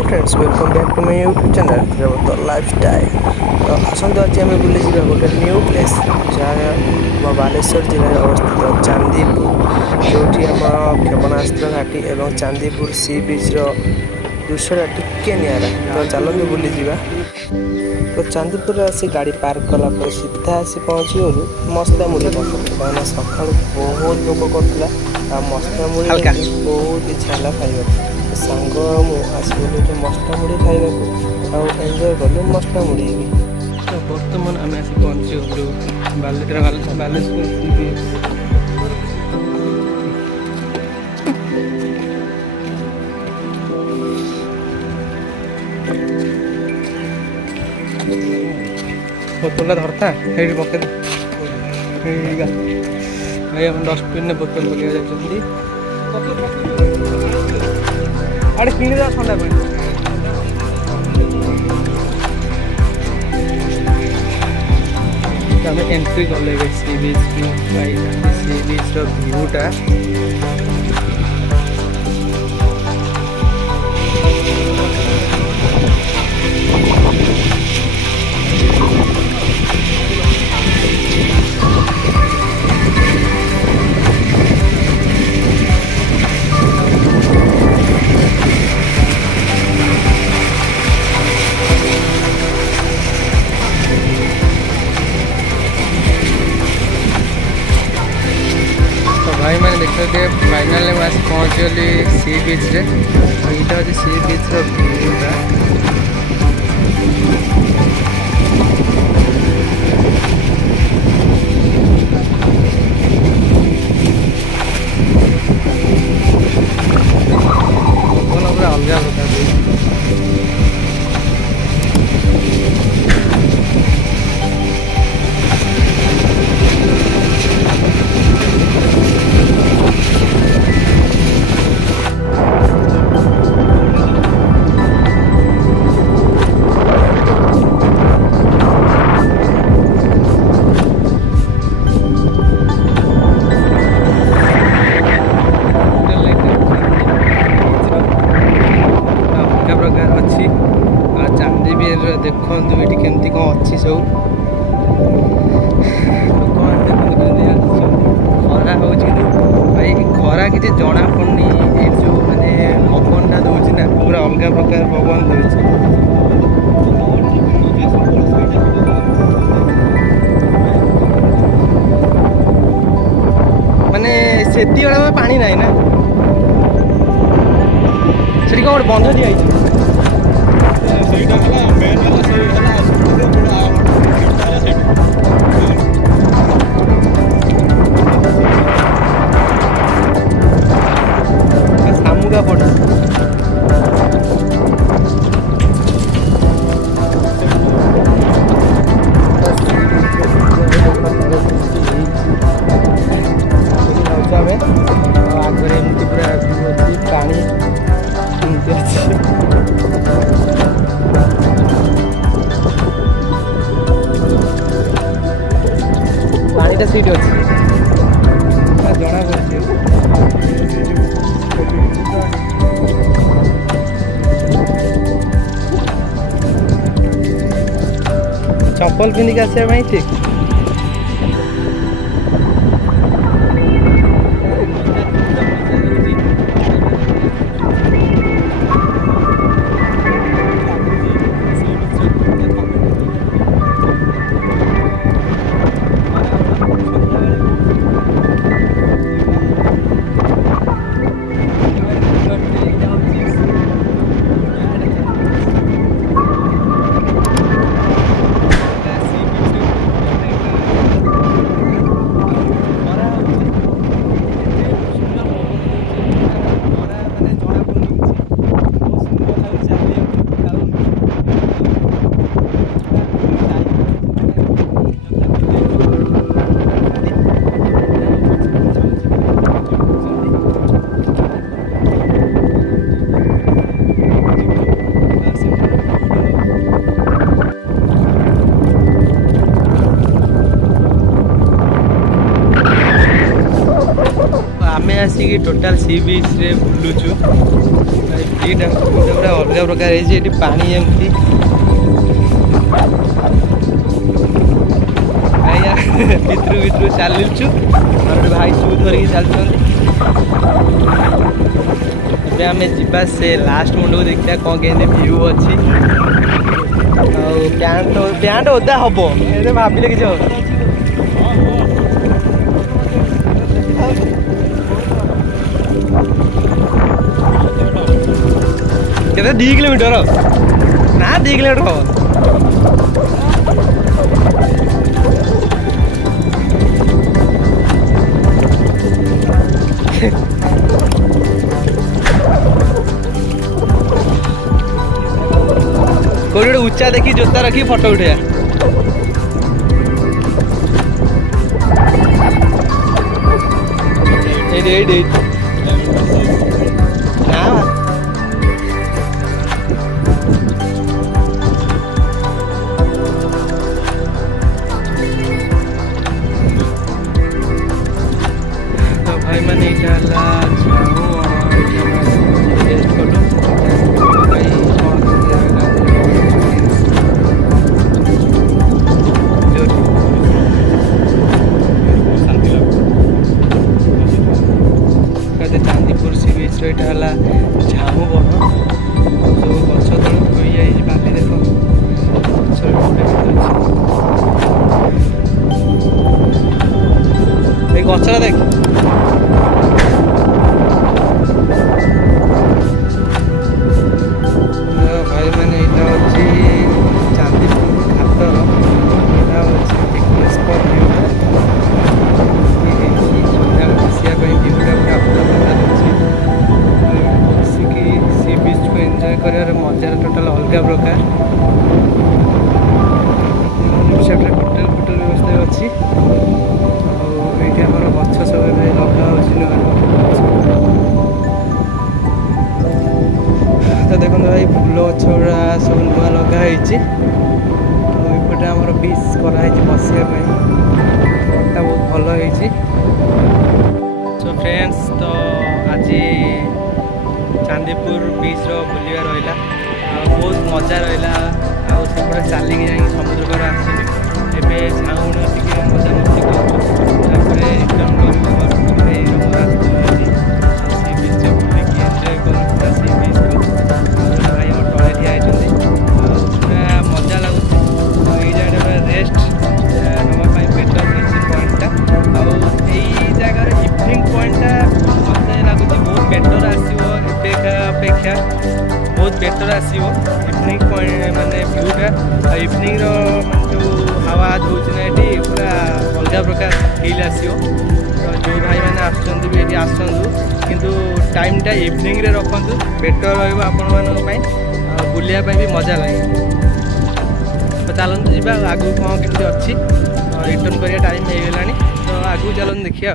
Hi friends welcome back to my YouTube channel the lifestyle. तो आसंतु आज आम बुली जा गोटे न्यू प्लेस जहाँ आम बालेश्वर जिले अवस्थित चांदीपुर जो आम क्षेपणास्त्र घाटी एवं चांदीपुर सी बीच दृश्य टिके निरा। तो चलते बुली जा। तो चांदीपुर आसी गाड़ी पार्क कला सीधा आसी पहुँचलु मस्ता मुड़ी कहीं सका बहुत लोक कर मस्ता मुड़ी बहुत इच्छा है खाइबा सांग मुझे मस्ता मुड़ी खाइबा एंजॉय कलु मस्ता मुड़ी। तो बर्तमान आम आसी पहुँचलु बालेश्वर सी बीच। बोतल धरता है पके भाई हम डस्टबिन में बोतल पकड़ जाते अरे कि ठंडा पानी एंट्री कले सी बीच सी बीच भ्यूटा भाई मैंने देखते फाइनाल में पहुँचली सी बीच रे। यहाँ हूँ सी बीच व्यूटा पूरा अलग प्रकार अच्छी चांदीपुर देखो ये केमती कौन अच्छी सब खरा हो भाई खरा कि जना पड़नी जो मैंने पवन दूसरी ना पूरा अलग प्रकार पवन दूसरी माने से पानी ना ना से कौन बंध दिखाई सामुगा पड़ा आगे एमती पूरा पानी पानीटा सीट अच्छी जना पड़ी चप्पल पिंधिक आसा ठीक आसिक टोटाल सी बीच रे बुलुचु भीटा पूरा अलग प्रकार है पानी एमती भितर भितर चलुचु भाई शू धरिकी चलते आम जा से लास्ट मुंड को देखा कौन केमती व्यू अच्छी पैंट ओदा हम ये भाविले कि केते 2 किलोमीटर ना 2 किलोमीटर हम कोई उच्चा देखी जोता रखी फोटो उठे तो भाई मैंने टेस्ट कलु चांदीपुर सी बीच रहा झामु बन जो गछ तल खोई जाइए बाली देख गछटा देख भाई मैंने यहाँ हूँ चांदीपुर घाटर यहाँ हूँ पिकनिक स्पट सी बीच को एंजॉय कर मजार टोटाल अलग प्रकार होटेल होटेल व्यवस्था अच्छी आम गछ सब लगा तो देखो भाई फूल गछ गुड़ा सब नुआ लगाई एपटे आम बीच कराई बसवाई रोडटा बहुत भल हो सो फ्रेंड्स तो आज चांदीपुर बीच बुलिया रहा बहुत मजा रहा आउटे चलिकी जा समुद्र पर आसली एवं झाउण टे मजा मस्ती कर रिटर्न सी बीच बुलिकी एंजॉय कर सी बीच को भाई हम टले ठिया पूरा मजा लगुच ये रेस्ट नापी बेटर बीच पॉइंटा आई जगार इवनिंग पॉइंटा मत लगुच बहुत बेटर आसो अपेक्षा बहुत बेटर आसो इवनिंग पॉइंट माने व्यूटा इवनिंग जो हवा दूसरी ना ये पूरा अलग प्रकार फील आसो जो भाई मैंने आसुँच भी ये आसतु किंतु टाइमटा इवनिंग रे रखु बेटर रही बुलिया भी मजा लगे तो चलते जी आगू कौन केमती अच्छी रिटर्न करिया टाइम हो गला तो आगू चलते देखिए।